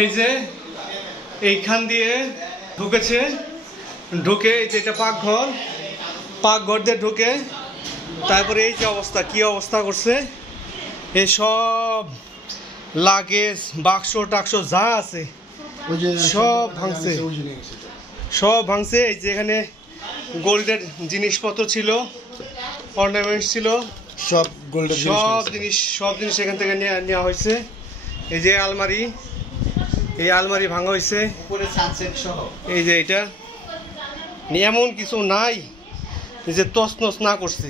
এই যে এইখান দিয়ে ঢুকেছে, ঢুকে এই যে এটা পাকঘর, পাকঘর দিয়ে ঢুকে তারপরে এই যে অবস্থা, কি অবস্থা করছে, এই সব লাগেজ বাক্স টাক্স যা আছে সব ভাঙছে, সব ভাঙছে। এই যে এখানে গোল্ডের জিনিসপত্র ছিল, অর্নামেন্টস ছিল, সব গোল্ডের সব জিনিস এখান থেকে নেওয়া হয়েছে। এই যে আলমারি, এই আলমারি ভাঙা হয়েছে, এই যে এটা এমন কিছু নাই যে তছনছ না করছে।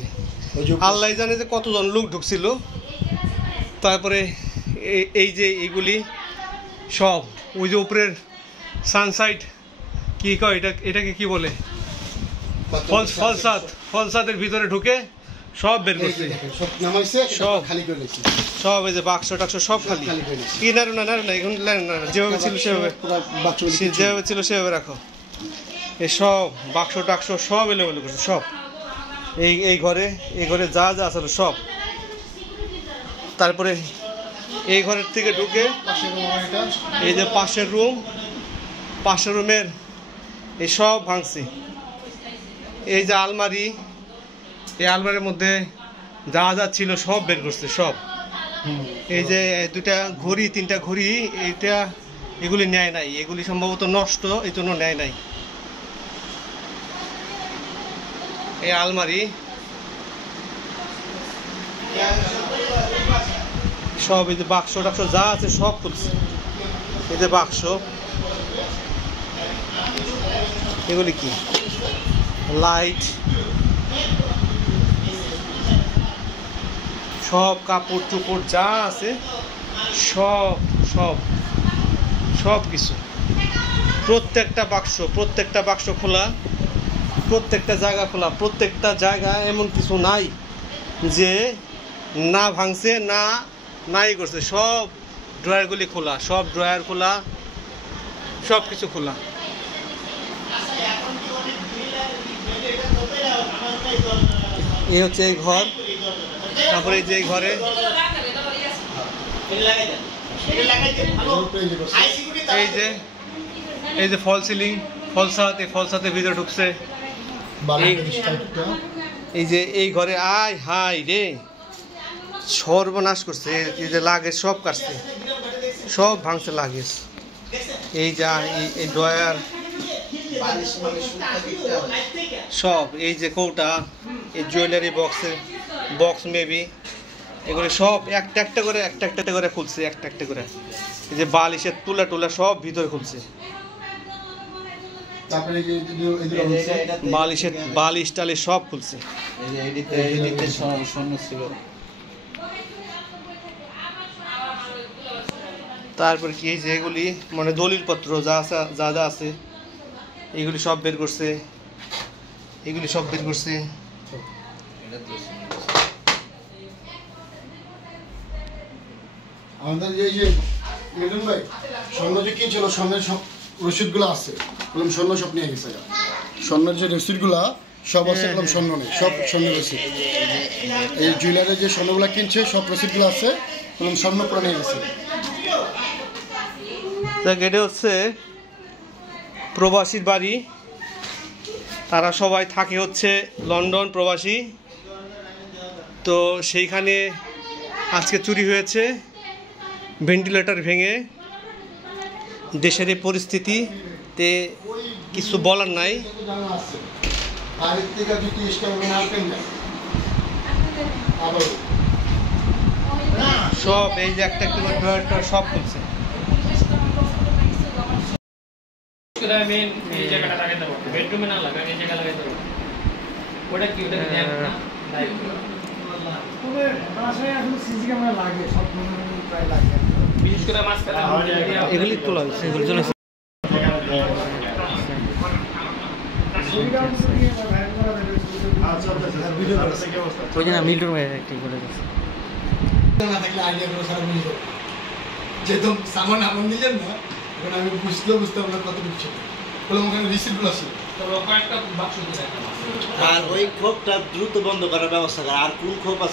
আল্লাহ জানে যে কতজন লোক ঢুকছিল। তারপরে এই যে এইগুলি সব ওই যে উপরের সানসাইড কি কয় এটাকে কি বলে, ফলসাদের ভিতরে ঢুকে সব বের করছে, সব এই যে বাক্স টাক্স সব খালি। কি নাড়ু না এখন যেভাবে ছিল সেভাবে, যেভাবে ছিল সেভাবে রাখো। এই সব বাক্স টাক্স সব এলোমেলো করছে সব। এই ঘরে যা যা আছে সব। তারপরে এই ঘরের থেকে ঢুকে এই যে পাশের রুমের এই সব ভাঙছে। এই যে আলমারি, এই আলমারির মধ্যে যা যা ছিল সব বের করছে সব। এই যে দুটা ঘড়ি, তিনটা ঘড়ি, এইটা এগুলি নেয় নাই, এগুলি সম্ভবত নষ্ট, এই জন্য নেয় নাই। এই আলমারি সব, এই যে বাক্স টাক্স যা আছে সব খুলছে। এই যে বাক্স, এগুলি কি লাইট, সব কাপড় চোপড় যা আছে সব সব সব কিছু, প্রত্যেকটা বাক্স খোলা, প্রত্যেকটা জায়গা খোলা, প্রত্যেকটা জায়গা এমন কিছু নাই যে না ভাঙছে নাই করছে। সব ড্রয়ারগুলি খোলা, সব ড্রয়ার খোলা, সব কিছু খোলা। এই হচ্ছে এই ঘর। তারপরে এই যে এই ঘরে এই যে ফল সিলিং, ফলসাতের ভিতরে ঢুকছে। এই যে এই ঘরে আয় হাই রে সর্বনাশ করছে। এই যে লাগেজ সব কাটছে, সব ভাঙছে লাগেজ। এই যা এই ড্রয়ার সব, এই যে কৌটা, এই জুয়েলারি বক্স মেবি, এগুলো সব একটা একটা করে খুলছে, একটা করে। এই যে বালিশের তুলা সব ভিতরে খুলছে, বালিশ টালিশ সব খুলছে। তারপর কি এই যে এগুলি মানে দলিলপত্র যা আছে এগুলি সব বের করছে, আমাদের এই যে মিলন ভাই স্বর্ণ যে কিনছিল, স্বর্ণের সব রসিদগুলো আছে, বললাম স্বর্ণ সব নিয়ে গেছে। স্বর্ণের যে রসিদগুলা সব আছে, বললাম স্বর্ণ নেই, সব স্বর্ণের রসিদ। এই জুয়েলারের যে স্বর্ণগুলো কিনছে সব রসিদগুলো আছে, বললাম স্বর্ণ পুরো নিয়ে গেছে। এটা হচ্ছে প্রবাসীর বাড়ি, তারা সবাই থাকে হচ্ছে লন্ডন প্রবাসী। তো সেইখানে আজকে চুরি হয়েছে, ভেন্টিলেটর ভেঙে। দেশের এই পরিস্থিতিতে কিছু বলার নাই। সব এই যে একটা সব খুলছে। বেডরুমে না লাগা, এই জায়গা লাগাই দেবো। ওটা কি, ওটা কি না লাইভ তবে বাসায় আসলে সিসি ক্যামেরা লাগে, সব প্রায় লাগে, বিশেষ করে মাঝখানে এগুলি তোলা হয়েছে, এগুলোর জন্য ওই জন্য মিল্টন একটি বলে গেছে না থাকলে আইডিয়া করে সারা মিল করে যেহেতু সামান আমন নিলেন না, এখন আমি বুঝতাম না কত কিছু বলে ওখানে রিসিপ্টগুলো ছিল। তবে কয়েকটা বাক্স দিয়ে আর ওই ক্ষোভটা দ্রুত বন্ধ করার ব্যবস্থা করা। আর কোন ক্ষোভ আছে